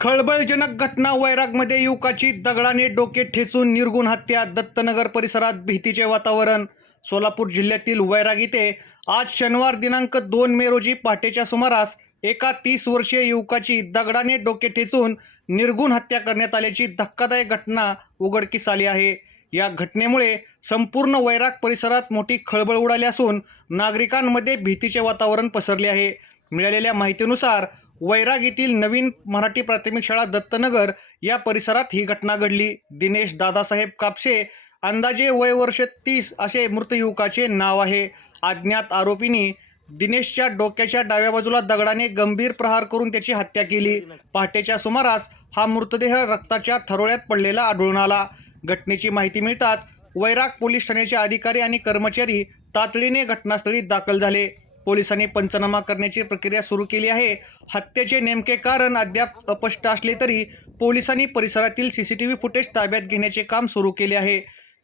खळबळजनक घटना वैरागमध्ये युवकाची दगडाने डोके ठेचून निर्घुण हत्या. दत्तनगर परिसरात भीतीचे वातावरण. सोलापूर जिल्ह्यातील वैराग इथे आज शनिवार दिनांक 2 मे रोजी पहाटेच्या सुमारास एका 30 वर्षीय युवकाची दगडाने डोके ठेचून निर्घुण हत्या करण्यात आल्याची धक्कादायक घटना उघडकीस आली आहे. या घटनेमुळे संपूर्ण वैराग परिसरात मोठी खळबळ उडाली असून नागरिकांमध्ये भीतीचे वातावरण पसरले आहे. मिळालेल्या माहितीनुसार वैराग येथील नवीन मराठी प्राथमिक शाळा दत्तनगर या परिसरात ही घटना घडली. दिनेश दादासाहेब कापसे, अंदाजे वय वर्ष 30 असे मृत युवकाचे नाव आहे. अज्ञात आरोपींनी दिनेशच्या डोक्याच्या डाव्या बाजूला दगडाने गंभीर प्रहार करून त्याची हत्या केली. पहाटेच्या सुमारास हा मृतदेह रक्ताच्या थरोळ्यात पडलेला आढळून आला. घटनेची माहिती मिळताच वैराग पोलीस ठाण्याचे अधिकारी आणि कर्मचारी तातडीने घटनास्थळी दाखल झाले. पोलिसांनी पंचनामा करण्याची प्रक्रिया सुरू केली आहे. हत्येचे नेमके कारण अद्याप अस्पष्ट असले तरी पोलिसांनी परिसरातील सीसीटीव्ही फुटेज ताब्यात घेण्याचे काम सुरू केले आहे.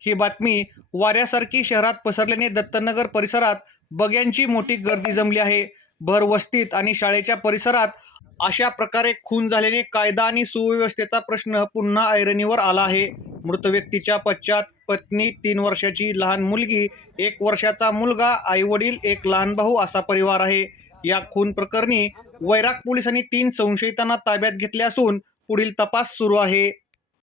ही बातमी वाऱ्यासारखी शहरात पसरल्याने दत्तनगर परिसरात बघ्यांची मोठी गर्दी जमली आहे. भर वस्तीत आणि शाळेच्या परिसरात अशा प्रकारे खून झाल्याने कायदा आणि सुव्यवस्थेचा प्रश्न पुन्हा ऐरणीवर आला आहे. मृत व्यक्तीच्या पश्चात पत्नी, 3 वर्षाची लहान मुलगी, 1 वर्षाचा मुलगा, आई-वडील, एक लहान भाऊ असा परिवार आहे. या खून प्रकरणी वैराग पोलिसांनी 3 संशयितांना ताब्यात घेतले असून पुढील तपास सुरू आहे.